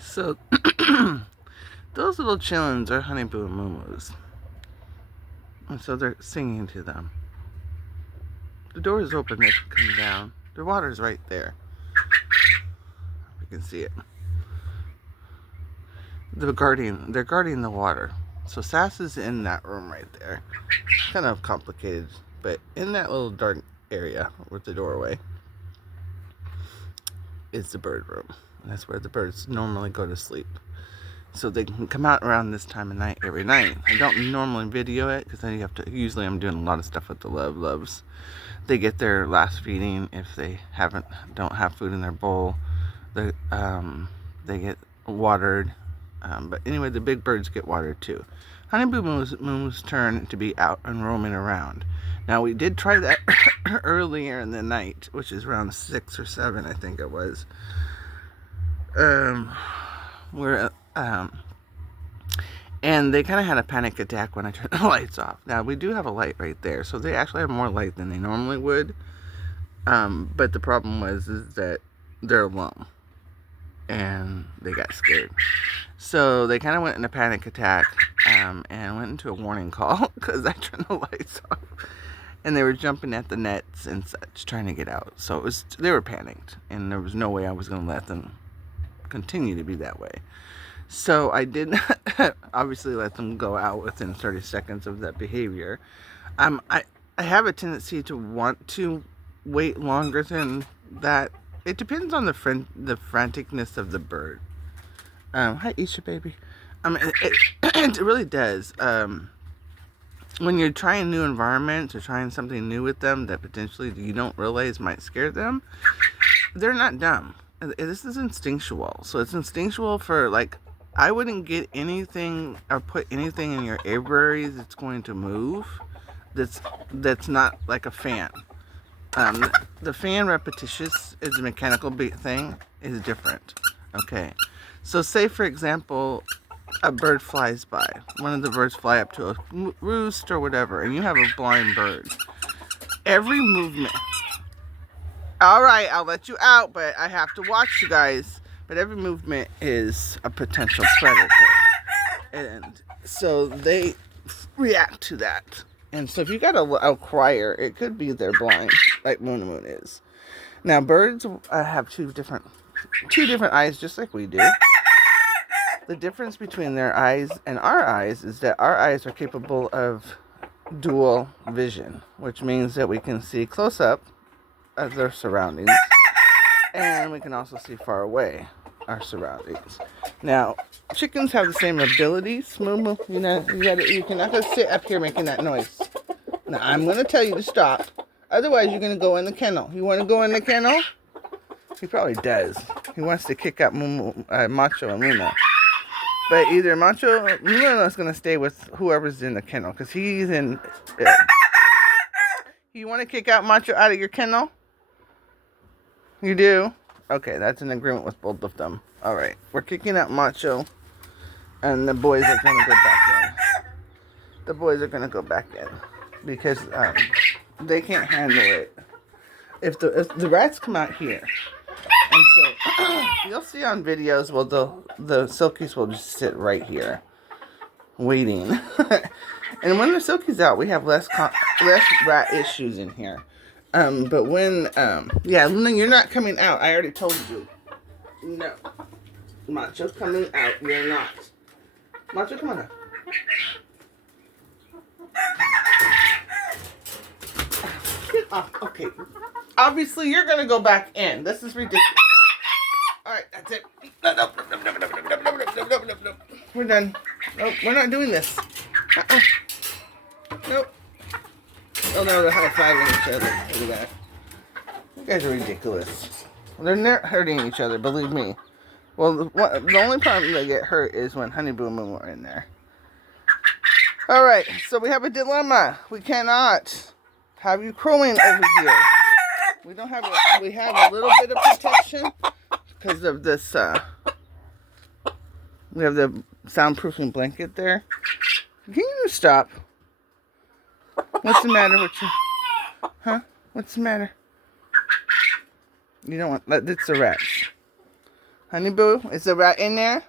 So those little chillins are Honeyboo and Moo-Moos. And so they're singing to them. The door is open, they can come down. The water's right there. You can see it. They're guarding the water. So Sass is in that room right there. It's kind of complicated, but in that little dark area with the doorway is the bird room. And that's where the birds normally go to sleep. So they can come out around this time of night every night. I don't normally video it because then you have to. Usually, I'm doing a lot of stuff with the loves. They get their last feeding if they don't have food in their bowl. They get watered. But anyway, the big birds get watered too. Honeyboo Moo's turn to be out and roaming around. Now we did try that earlier in the night, which is around 6 or 7, I think it was. Where and they kind of had a panic attack when I turned the lights off. Now we do have a light right there, so they actually have more light than they normally would. But the problem is that they're alone, and they got scared. So they kind of went in a panic attack and went into a warning call because I turned the lights off. And they were jumping at the nets and such, trying to get out. So they were panicked, and there was no way I was going to let them continue to be that way. So I did obviously let them go out within 30 seconds of that behavior. I have a tendency to want to wait longer than that. It depends on the franticness of the bird. Hi, Isha, baby. It really does. When you're trying new environments or trying something new with them that potentially you don't realize might scare them, they're not dumb. This is instinctual. So it's instinctual for, like, I wouldn't get anything or put anything in your aviary that's going to move that's not like a fan. The fan repetitious is a mechanical thing, is different. Okay. So say, for example, a bird flies by. One of the birds fly up to a roost or whatever, and you have a blind bird. Every movement... All right, I'll let you out, but I have to watch you guys. But every movement is a potential predator. And so they react to that. And so if you got a crier, it could be they're blind, like Moon is. Now, birds have two different eyes, just like we do. The difference between their eyes and our eyes is that our eyes are capable of dual vision, which means that we can see close up of their surroundings, and we can also see far away our surroundings. Now, chickens have the same abilities. Moo, you're not gonna sit up here making that noise. Now, I'm gonna tell you to stop. Otherwise, you're gonna go in the kennel. You want to go in the kennel? He probably does. He wants to kick out Macho and Luna. But either Macho or Luna is gonna stay with whoever's in the kennel, because he's in. You want to kick out Macho out of your kennel? You do? Okay, that's an agreement with both of them. Alright, we're kicking out Macho, and the boys are going to go back in. The boys are going to go back in, because they can't handle it. If the rats come out here, and so, you'll see on videos, well, the Silkies will just sit right here, waiting. And when the Silkies out, we have less rat issues in here. But when, yeah, Luna, you're not coming out. I already told you. No. Macho's coming out. You're not. Macho, come on out. Get off. Okay. Obviously, you're going to go back in. This is ridiculous. Alright, that's it. No. We're done. Nope, we're not doing this. Nope. Oh no, they're high-fiving each other. Look at that. You guys are ridiculous. They're not hurting each other, believe me. Well, the only time they get hurt is when Honeyboo and Moo are in there. Alright, so we have a dilemma. We cannot have you crowing over here. We have a little bit of protection because of this, we have the soundproofing blanket there. Can you stop? What's the matter with you? Huh? What's the matter? You don't want... It's the rats. Honey Boo, is the rat in there?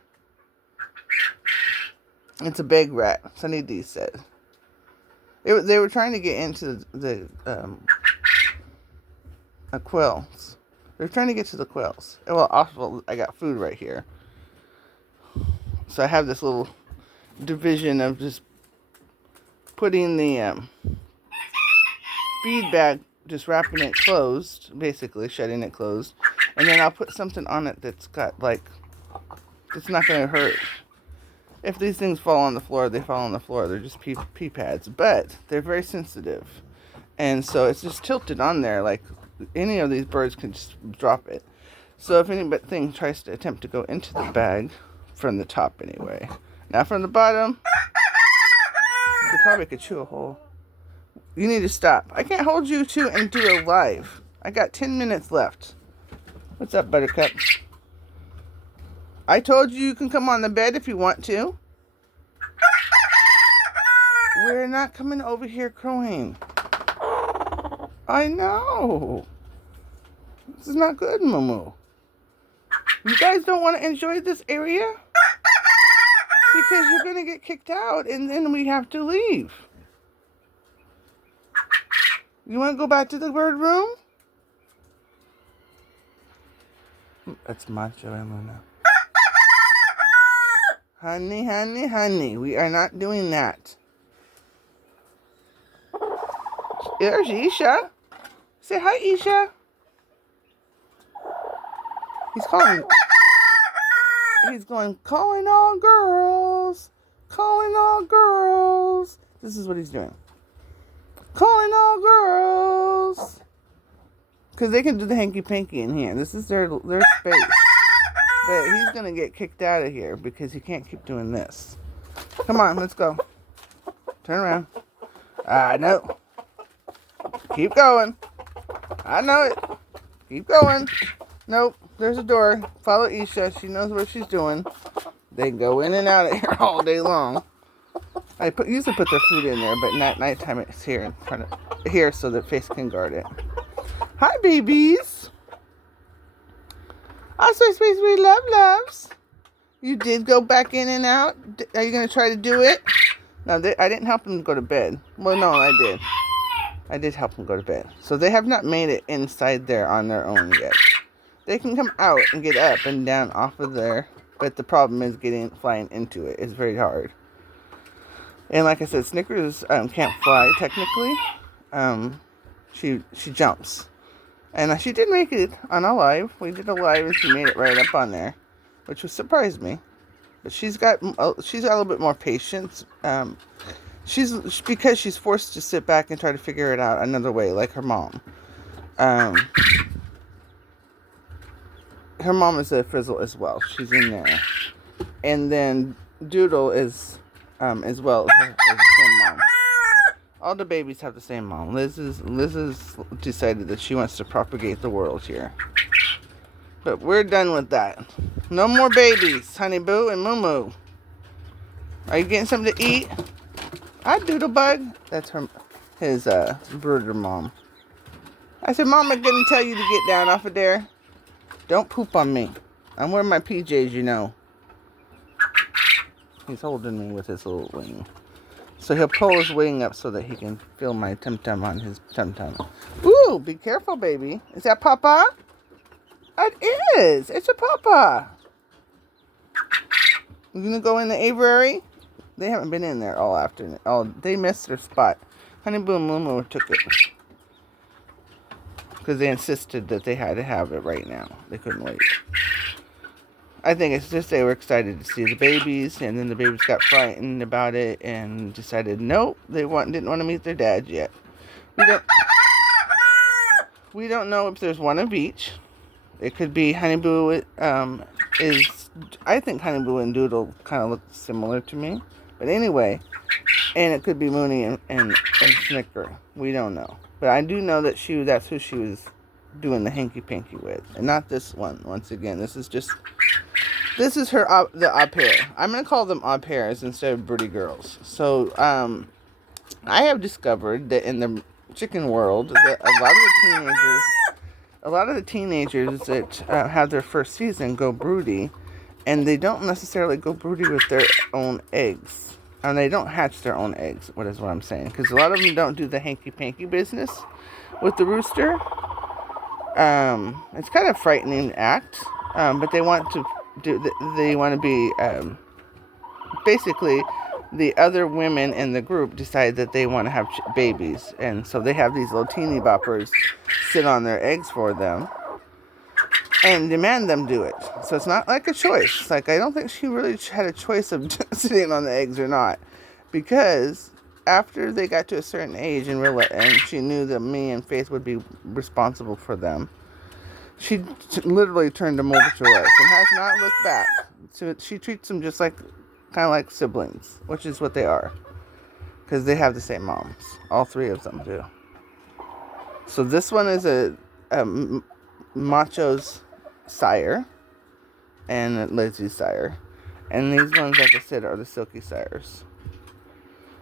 It's a big rat, Sunny D said. They were trying to get into the quills. They're trying to get to the quills. Well, also, I got food right here. So I have this little division of just putting the feed bag, just wrapping it closed, basically shutting it closed. And then I'll put something on it that's got, like, it's not going to hurt. If these things fall on the floor, they fall on the floor. They're just pee pads. But they're very sensitive. And so it's just tilted on there, like any of these birds can just drop it. So if anything tries to attempt to go into the bag, from the top anyway. Now from the bottom, they probably could chew a hole. You need to stop. I can't hold you two and do a live. I got 10 minutes left. What's up, Buttercup? I told you can come on the bed if you want to. We're not coming over here crowing. I know. This is not good, Moo. You guys don't want to enjoy this area? Because you're going to get kicked out and then we have to leave. You want to go back to the bird room? That's Macho and Luna. Honey, honey, honey. We are not doing that. There's Isha. Say hi, Isha. He's calling. He's going, calling all girls. Calling all girls. This is what he's doing. Calling all girls. Because they can do the hanky-panky in here. This is their space. But he's going to get kicked out of here because he can't keep doing this. Come on, let's go. Turn around. I know. Keep going. I know it. Keep going. Nope. There's a door. Follow Isha. She knows what she's doing. They go in and out of here all day long. I usually put their food in there, but at nighttime it's here in front of here so the face can guard it. Hi, babies. Also, Space We Loves. You did go back in and out. Are you going to try to do it? No, I didn't help them go to bed. Well, no, I did. I did help them go to bed. So they have not made it inside there on their own yet. They can come out and get up and down off of there, but the problem is flying into it. It's very hard. And like I said, Snickers can't fly technically. She jumps. And she did make it on a live. We did a live and she made it right up on there, which was surprised me. But she's got a little bit more patience. Because she's forced to sit back and try to figure it out another way, like her mom. Her mom is a Frizzle as well. She's in there. And then Doodle is as well as the same mom. All the babies have the same mom. Liz has decided that she wants to propagate the world here. But we're done with that. No more babies, Honey Boo and Moo Moo. Are you getting something to eat? Hi, Doodlebug. That's his brooder mom. I said, Mama didn't tell you to get down off of there. Don't poop on me. I'm wearing my PJs, you know. He's holding me with his little wing. So he'll pull his wing up so that he can feel my tum-tum on his tum-tum. Ooh, be careful, baby. Is that Papa? It is. It's a Papa. You gonna go in the aviary? They haven't been in there all afternoon. They missed their spot. Honey Boo and Moo Moo took it. Because they insisted that they had to have it right now. They couldn't wait. I think it's just they were excited to see the babies, and then the babies got frightened about it and decided nope, they didn't want to meet their dad yet. We don't know if there's one of each. It could be Honey Boo. I think Honey Boo and Doodle kind of look similar to me, but anyway, and it could be Mooney and Snicker. We don't know. But I do know that that's who she was doing the hanky-panky with. And not this one, once again. This is her, the au pair. I'm going to call them au pairs instead of birdie girls. So, I have discovered that in the chicken world, that a lot of the teenagers a lot of the teenagers that have their first season go broody, and they don't necessarily go broody with their own eggs. And they don't hatch their own eggs, what I'm saying. Because a lot of them don't do the hanky-panky business with the rooster. It's kind of a frightening act, but they want to be, basically, the other women in the group decide that they want to have babies. And so they have these little teeny boppers sit on their eggs for them and demand them do it. So it's not like a choice. Like, I don't think she really had a choice of sitting on the eggs or not. Because after they got to a certain age and she knew that me and Faith would be responsible for them, she literally turned them over to us and has not looked back. So she treats them just like, kind of like siblings, which is what they are. Because they have the same moms. All three of them do. So this one is a Macho's sire and Lizzie's sire. And these ones, like I said, are the Silky sires.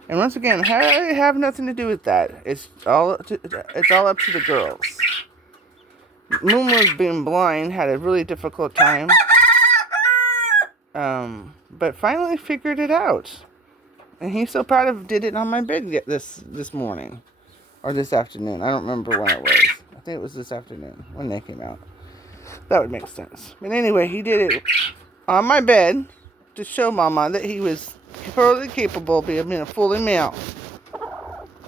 And once again, I have nothing to do with that. It's all up to the girls. Moon, being blind, had a really difficult time. But finally figured it out. And he's so proud of did it on my bed this morning. Or this afternoon. I don't remember when it was. I think it was this afternoon when they came out. That would make sense. But anyway, he did it on my bed to show Mama that he was totally capable of being a fully male.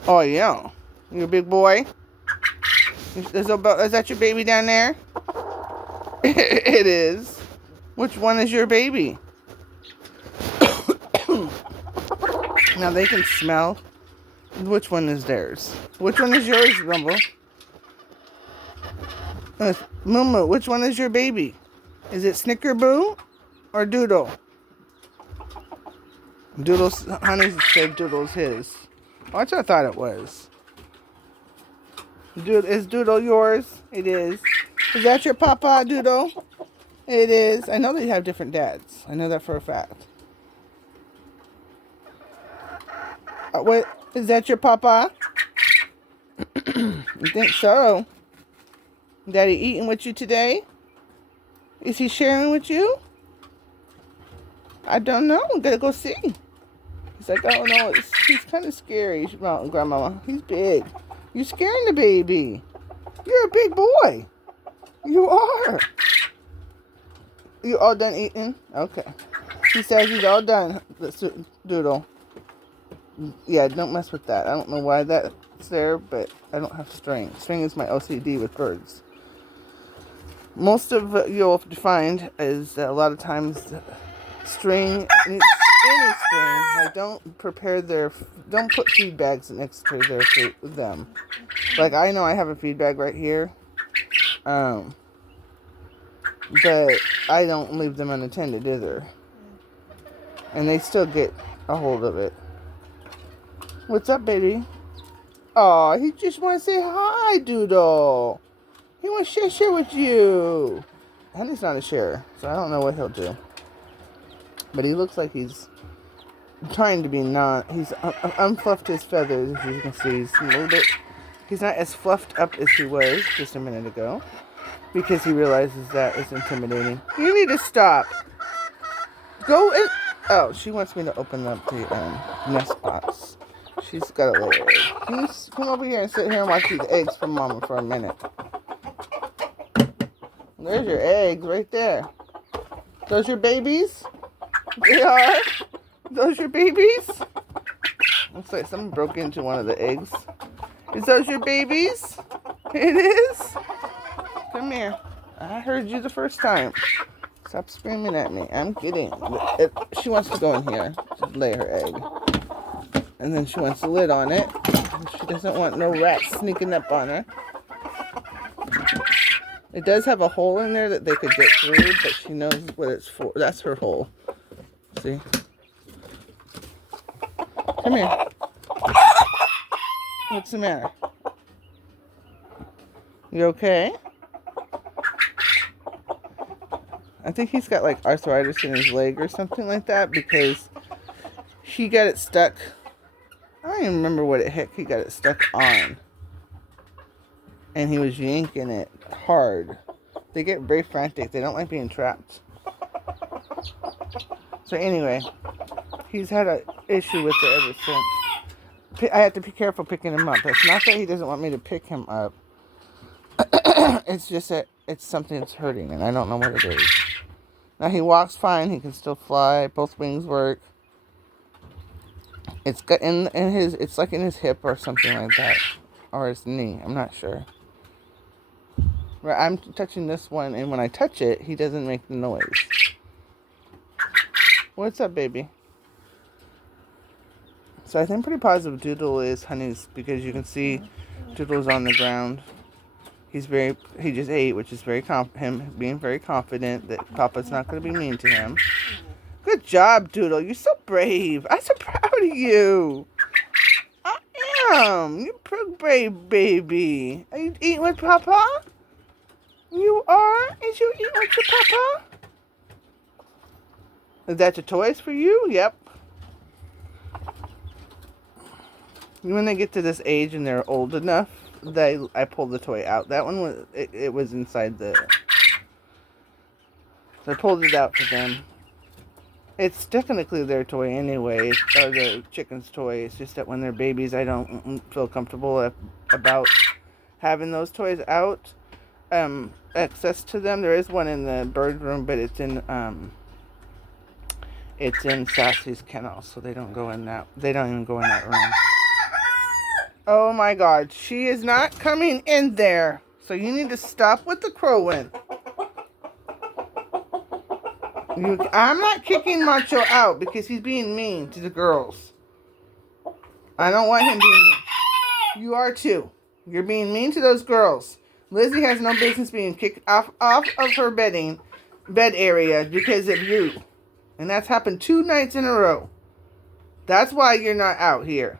Oh, yeah. You a big boy? Is that your baby down there? It is. Which one is your baby? Now they can smell. Which one is theirs? Which one is yours, Rumble? Moo, which one is your baby? Is it Snickerboo or Doodle? Doodle's, Honey said Doodle's his. Oh, that's what I thought it was. Is Doodle yours? It is. Is that your papa, Doodle? It is. I know they have different dads. I know that for a fact. What? Is that your papa? You think so? Daddy eating with you today? Is he sharing with you? I don't know. I'm gonna go see. He's like, oh no, he's kind of scary, Grandmama. He's big. You're scaring the baby. You're a big boy. You are. You all done eating? Okay. He says he's all done, Doodle. Yeah, don't mess with that. I don't know why that's there, but I don't have string. String is my OCD with birds. Most of you'll find is a lot of times string, any string, like don't put feed bags next to their food with them. Like I know I have a feed bag right here, but I don't leave them unattended either. And they still get a hold of it. What's up, baby? Oh, he just wants to say hi, Doodle. He wants to share with you. Honey's not a sharer, so I don't know what he'll do. But he looks like he's trying to be he's unfluffed his feathers, as you can see. He's a little bit, he's not as fluffed up as he was just a minute ago. Because he realizes that is intimidating. You need to stop. Go in. Oh, she wants me to open up the nest box. She's got a little egg. Can you come over here and sit here and watch these eggs from Mama for a minute? There's your eggs right there. Those your babies? They are? Those your babies? Looks like someone broke into one of the eggs. Is those your babies? It is? Come here. I heard you the first time. Stop screaming at me. I'm kidding. She wants to go in here to lay her egg. And then she wants the lid on it. She doesn't want no rats sneaking up on her. It does have a hole in there that they could get through, but she knows what it's for. That's her hole. See? Come here. What's the matter? You okay? I think he's got like arthritis in his leg or something like that because he got it stuck. I don't even remember what heck he got it stuck on. And he was yanking it hard. They get very frantic. They don't like being trapped. So anyway, he's had an issue with it ever since. I have to be careful picking him up. It's not that he doesn't want me to pick him up. It's just that it's something that's hurting, and I don't know what it is. Now he walks fine. He can still fly. Both wings work. It's got in his. It's like in his hip or something like that, or his knee. I'm not sure. But I'm touching this one, and when I touch it, he doesn't make the noise. What's up, baby? So I think I'm pretty positive Doodle is Honey's, because you can see Doodle's on the ground. He just ate, which is him being very confident that Papa's not going to be mean to him. Good job, Doodle. You're so brave. I'm so proud of you. I am. You're pretty brave, baby. Are you eating with Papa? You are? Is you eating with your Papa? Is that your toys for you? Yep. When they get to this age and they're old enough, I pulled the toy out. That one was it was inside the. So I pulled it out for them. It's technically their toy anyway, or the chicken's toy. It's just that when they're babies, I don't feel comfortable about having those toys out. Access to them. There is one in the bird room, but it's in Sassy's kennel, so they don't go in that. They don't even go in that room. Oh my God, she is not coming in there. So you need to stop with the crowing. I'm not kicking Macho out because he's being mean to the girls. I don't want him being mean. You are too. You're being mean to those girls. Lizzie has no business being kicked off of her bed area because of you. And that's happened 2 nights in a row. That's why you're not out here.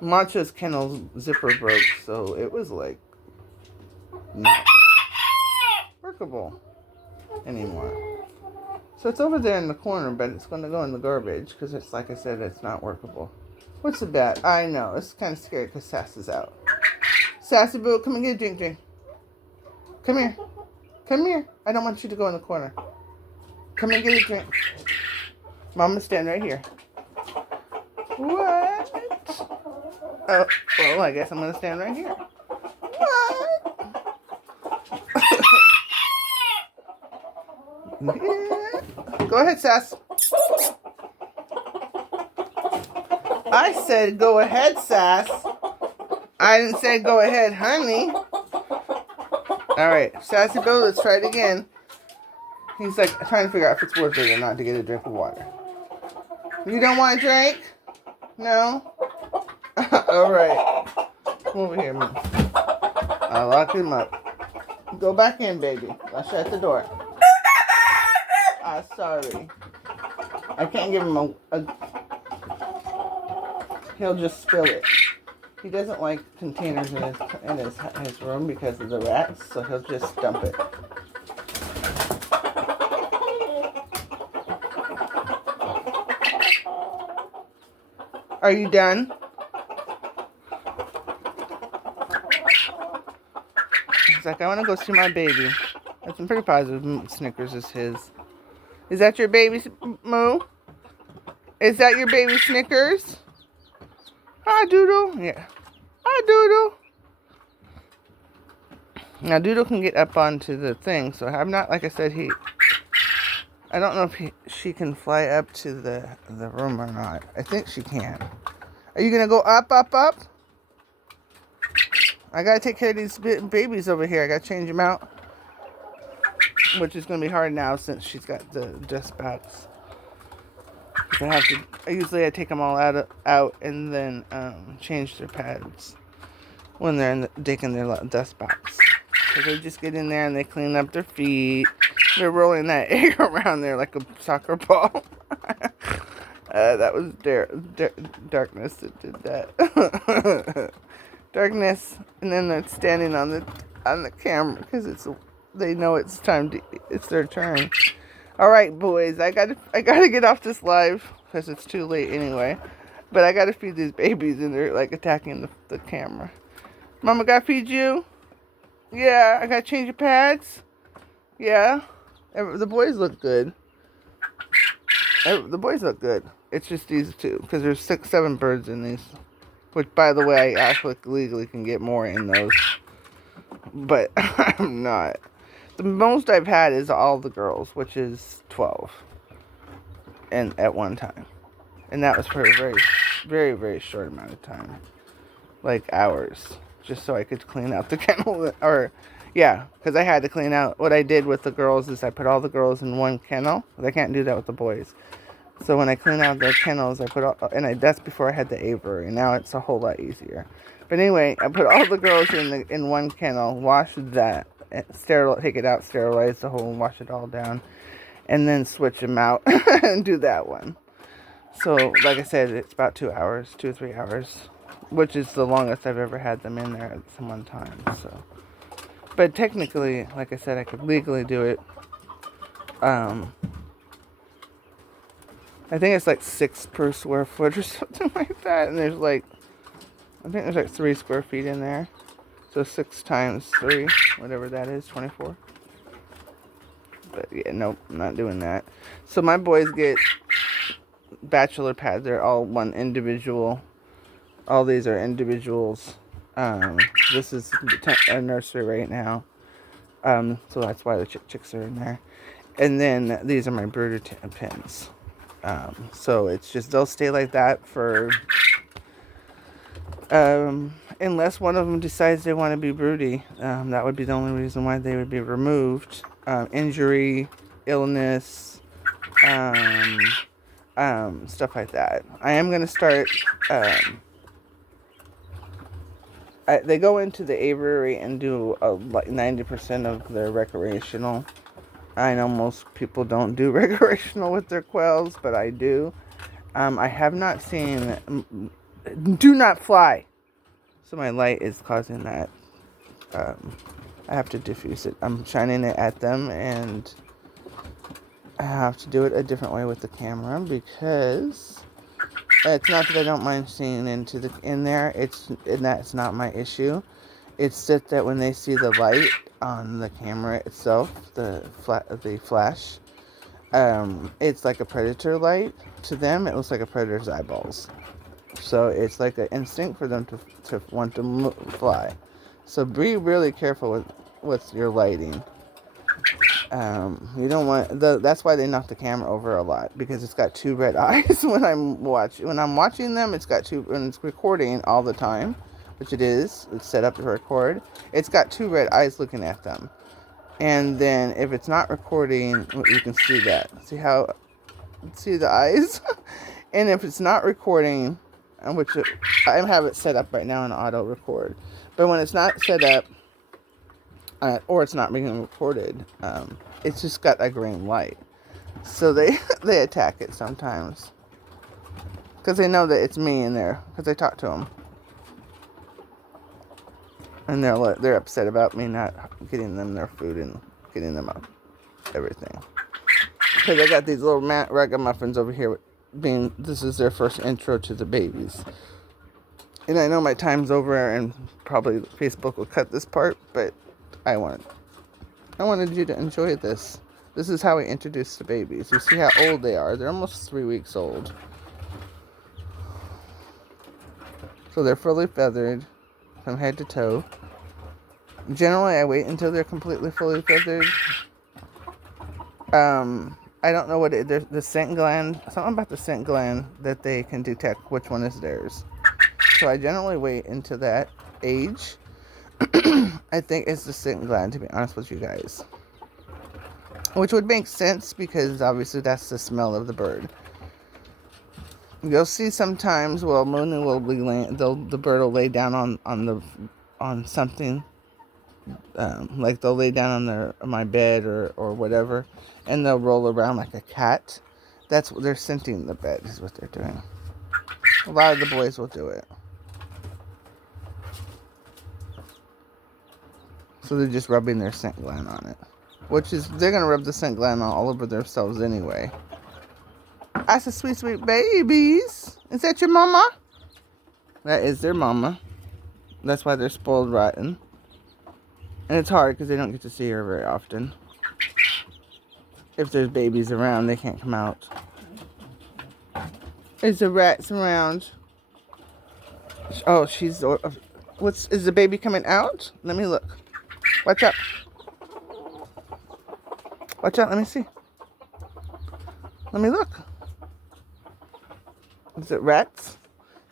Macho's kennel zipper broke, so it was like not workable anymore. So it's over there in the corner, but it's going to go in the garbage because it's, like I said, it's not workable. What's the bet? I know, it's kind of scary because Sass is out. Sassy Boo, come and get a drink. Come here. Come here. I don't want you to go in the corner. Come and get a drink. Mama, stand right here. What? Oh, well, I guess I'm going to stand right here. What? Yeah. Go ahead, Sass. I said go ahead, Sass. I didn't say go ahead, honey. Alright, Sassy Bill, let's try it again. He's like trying to figure out if it's worth it or not to get a drink of water. You don't want a drink? No? Alright. Come over here, man. I'll lock him up. Go back in, baby. I'll shut the door. Sorry. I can't give him a... He'll just spill it. He doesn't like containers in his room because of the rats, so he'll just dump it. Are you done? He's like, I want to go see my baby. I'm pretty positive Snickers is his. Is that your baby, Moo? Is that your baby Snickers? Hi, Doodle. Yeah. Hi, Doodle. Now, Doodle can get up onto the thing, so I'm not, like I said, I don't know if she can fly up to the room or not. I think she can. Are you going to go up, up, up? I got to take care of these babies over here. I got to change them out. Which is going to be hard now since she's got the dust bags. Usually I take them all out and then change their pads when they're taking their dust bags. So they just get in there and they clean up their feet. They're rolling that egg around there like a soccer ball. That was Darkness that did that. Darkness, and then they're standing on the camera because they know it's their turn. All right, boys, I gotta get off this live because it's too late anyway. But I gotta feed these babies, and they're like attacking the camera. Mama, gotta feed you? Yeah, I gotta change your pads? Yeah. The boys look good. The boys look good. It's just these two, because there's 6, 7 birds in these. Which, by the way, I actually legally can get more in those. But I'm not. The most I've had is all the girls, which is 12. And at one time. And that was for a very, very, very short amount of time. Like hours. Just so I could clean out the kennel. Or, yeah, because I had to clean out. What I did with the girls is I put all the girls in one kennel. I can't do that with the boys. So when I clean out their kennels, I put all, that's before I had the aviary. Now it's a whole lot easier. But anyway, I put all the girls in one kennel, wash that, take it out, sterilize the whole, wash it all down, and then switch them out and do that one. So, like I said, it's about 2 hours, 2 or 3 hours, which is the longest I've ever had them in there at some one time. So, but technically, like I said, I could legally do it. I think it's like 6 per square foot or something like that. And there's like, I think there's like 3 square feet in there. So 6 times 3, whatever that is, 24. But yeah, nope, I'm not doing that. So my boys get bachelor pads. They're all one individual. All these are individuals. This is a nursery right now. So that's why the chicks are in there. And then these are my brooder pins. So it's just, they'll stay like that for, unless one of them decides they want to be broody. That would be the only reason why they would be removed. Injury, illness, stuff like that. I am going to start, they go into the aviary and do like 90% of their recreational. I know most people don't do recreational with their quails, but I do. I have not seen... Do not fly! So my light is causing that. I have to diffuse it. I'm shining it at them, and I have to do it a different way with the camera, because it's not that I don't mind seeing in there. That's not my issue. It's just that when they see the light on the camera itself, the flash, it's like a predator light. To them, it looks like a predator's eyeballs. So it's like an instinct for them to want to fly. So be really careful with your lighting. You don't want that's why they knock the camera over a lot, because it's got 2 red eyes when I'm watching them. It's got 2, and it's recording all the time, which it's set up to record. It's got 2 red eyes looking at them. And then if it's not recording, you can see that. See the eyes? And if it's not recording, which I have it set up right now in auto record, but when it's not set up, or it's not being recorded, it's just got a green light. So they attack it sometimes, because they know that it's me in there, because I talk to them. And they're upset about me not getting them their food and getting them up everything. Because I got these little ragamuffins over here, this is their first intro to the babies. And I know my time's over, and probably Facebook will cut this part, but I wanted you to enjoy this. This is how we introduce the babies. You see how old they are. They're almost 3 weeks old. So they're fully feathered from head to toe. Generally, I wait until they're completely fully feathered. I don't know what the scent gland, something about the scent gland that they can detect which one is theirs. So I generally wait until that age. I think it's the scent gland, to be honest with you guys. Which would make sense, because obviously that's the smell of the bird. You'll see sometimes, Moon will be the bird will lay down on something. Like they'll lay down on my bed or whatever, and they'll roll around like a cat. That's what they're scenting the bed, is what they're doing. A lot of the boys will do it. So they're just rubbing their scent gland on it. They're going to rub the scent gland all over themselves anyway. That's a sweet, sweet babies. Is that your mama? That is their mama. That's why they're spoiled rotten. And it's hard because they don't get to see her very often. If there's babies around, they can't come out. Is the rats around? Oh, she's... Is the baby coming out? Let me look. Watch out. Watch out, let me see. Let me look. Is it rats?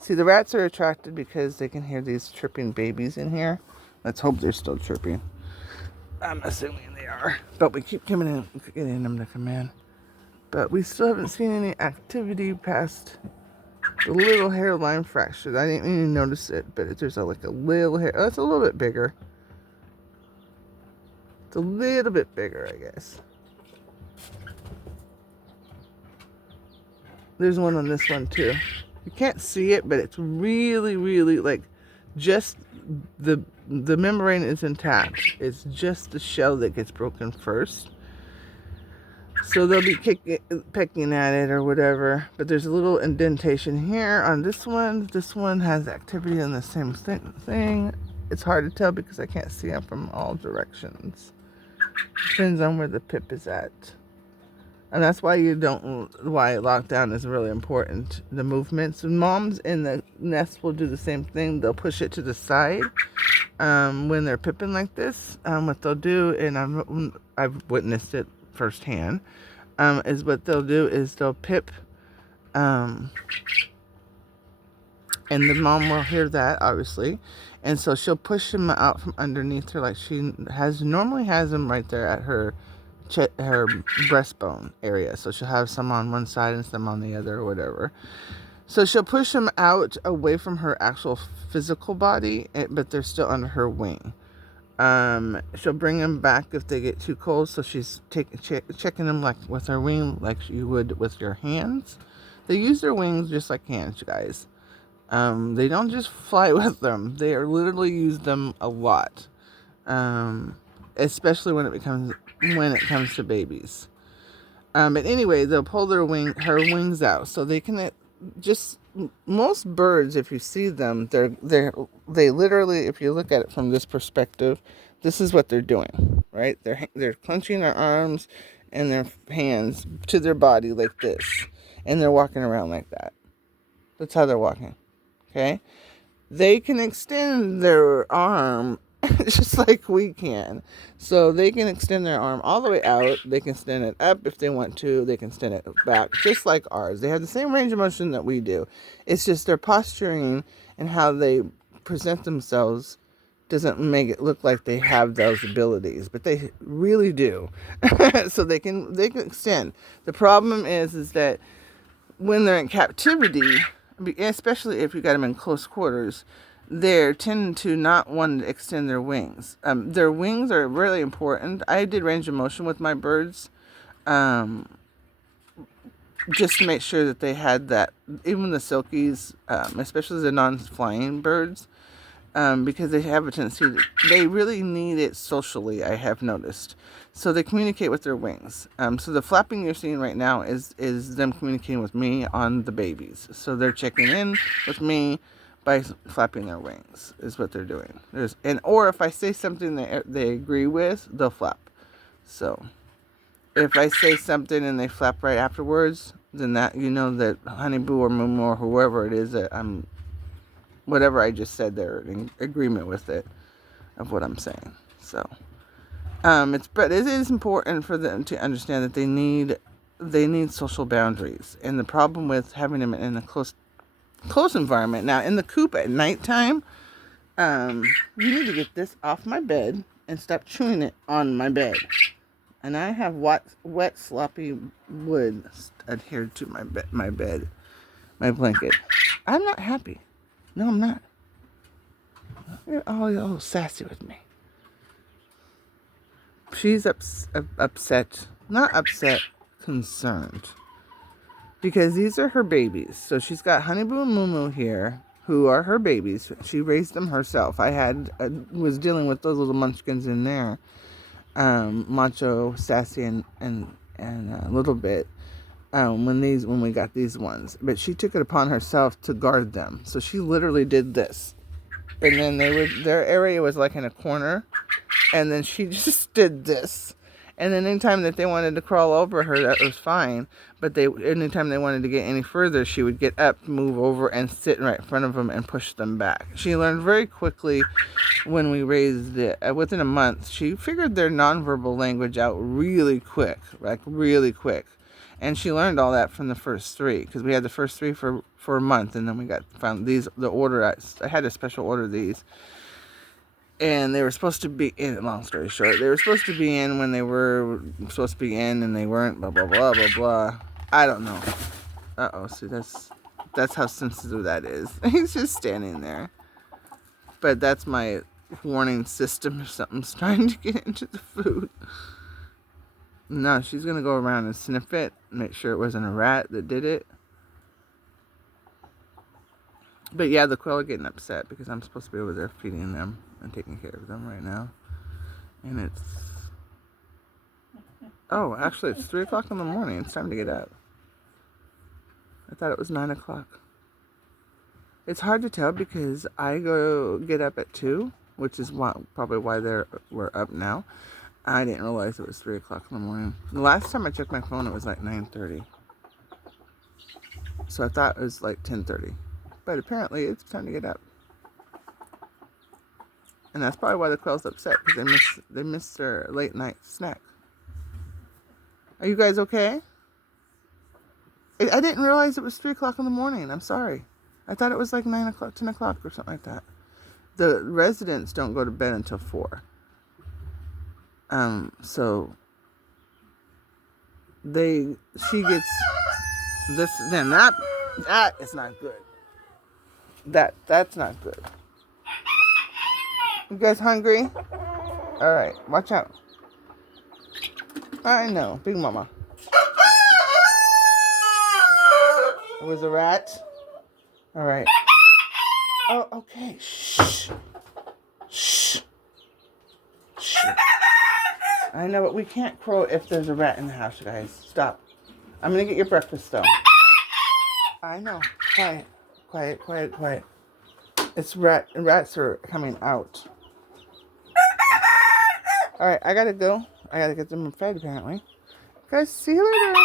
See, the rats are attracted because they can hear these chirping babies in here. Let's hope they're still chirping. I'm assuming they are. But we keep coming in, getting them to come in. But we still haven't seen any activity past the little hairline fracture. I didn't even notice it, but there's like a little hair. Oh, it's a little bit bigger. It's a little bit bigger, I guess. There's one on this one too. You can't see it, but it's really, really like just the membrane is intact. It's just the shell that gets broken first. So they'll be pecking at it or whatever. But there's a little indentation here on this one. This one has activity on the same thing. It's hard to tell because I can't see them from all directions. Depends on where the pip is at. And that's why why lockdown is really important. The movements. Moms in the nest will do the same thing. They'll push it to the side when they're pipping like this. What they'll do, and I've witnessed it firsthand, is what they'll do is they'll pip, and the mom will hear that, obviously, and so she'll push him out from underneath her like she normally has him right there at her breastbone area. So she'll have some on one side and some on the other or whatever. So she'll push them out away from her actual physical body, but they're still under her wing. She'll bring them back if they get too cold. So she's checking them like with her wing, like you would with your hands. They use their wings just like hands, you guys. They don't just fly with them. They are literally use them a lot. Especially when it comes to babies. But anyway, they'll pull her wings out so they can just, most birds, if you see them, they literally, if you look at it from this perspective, this is what they're doing, right? They're clenching their arms and their hands to their body like this, and they're walking around like that. That's how they're walking. Okay, they can extend their arm just like we can. So they can extend their arm all the way out. They can extend it up if they want to. They can extend it back just like ours. They have the same range of motion that we do. It's just their posturing and how they present themselves doesn't make it look like they have those abilities, but they really do. So they can extend. The problem is that when they're in captivity, especially if you got them in close quarters, they tend to not want to extend their wings. Their wings are really important. I did range of motion with my birds, just to make sure that they had that. Even the silkies, especially the non-flying birds, because they have a tendency they really need it socially, I have noticed. So they communicate with their wings. So the flapping you're seeing right now is them communicating with me on the babies. So they're checking in with me by flapping their wings, is what they're doing. Or if I say something they agree with, they'll flap. So if I say something and they flap right afterwards, then that that Honey Boo or Moo or whoever it is that whatever I just said, they're in agreement with it of what I'm saying. So but it is important for them to understand that they need social boundaries, and the problem with having them in a close environment. Now, in the coop at nighttime, you need to get this off my bed and stop chewing it on my bed. And I have wet sloppy wood adhered to my bed, my blanket. I'm not happy. No, I'm not. You're all sassy with me. She's upset. Not upset, concerned. Because these are her babies. So she's got Honey Boo and Moo Moo here, who are her babies. She raised them herself. I was dealing with those little munchkins in there. Macho, Sassy, and a little bit. when we got these ones. But she took it upon herself to guard them. So she literally did this. And then their area was like in a corner. And then she just did this. And then anytime that they wanted to crawl over her, that was fine. But anytime they wanted to get any further, she would get up, move over, and sit right in front of them and push them back. She learned very quickly when we raised it. Within a month, she figured their nonverbal language out really quick, like really quick. And she learned all that from the first 3, because we had the first 3 for a month, and then we found these. I had to special order these. And they were supposed to be in, long story short, they were supposed to be in when they were supposed to be in, and they weren't, blah, blah, blah, blah, blah. I don't know. Uh-oh, see, that's how sensitive that is. He's just standing there. But that's my warning system if something's trying to get into the food. No, she's going to go around and sniff it, make sure it wasn't a rat that did it. But yeah, the quail are getting upset because I'm supposed to be over there feeding them and taking care of them right now. And it's... Oh, actually, it's 3 o'clock in the morning. It's time to get up. I thought it was 9 o'clock. It's hard to tell because I get up at 2, which is probably why we're up now. I didn't realize it was 3 o'clock in the morning. The last time I checked my phone, it was like 9:30. So I thought it was like 10:30. But apparently, it's time to get up. And that's probably why the quail's upset, because they missed their late night snack. Are you guys okay? I didn't realize it was 3 o'clock in the morning. I'm sorry. I thought it was like 9 o'clock, 10 o'clock or something like that. The residents don't go to bed until 4. So she gets this, then that is not good. That's not good. You guys hungry? Alright, watch out. I know, Big Mama. It was a rat? Alright. Oh, okay. Shh. Shh. Shh. I know, but we can't crow if there's a rat in the house, guys. Stop. I'm gonna get your breakfast, though. I know. Quiet. Quiet, quiet, quiet. It's rats are coming out. Alright, I gotta go. I gotta get them fed, apparently. Guys, see you later.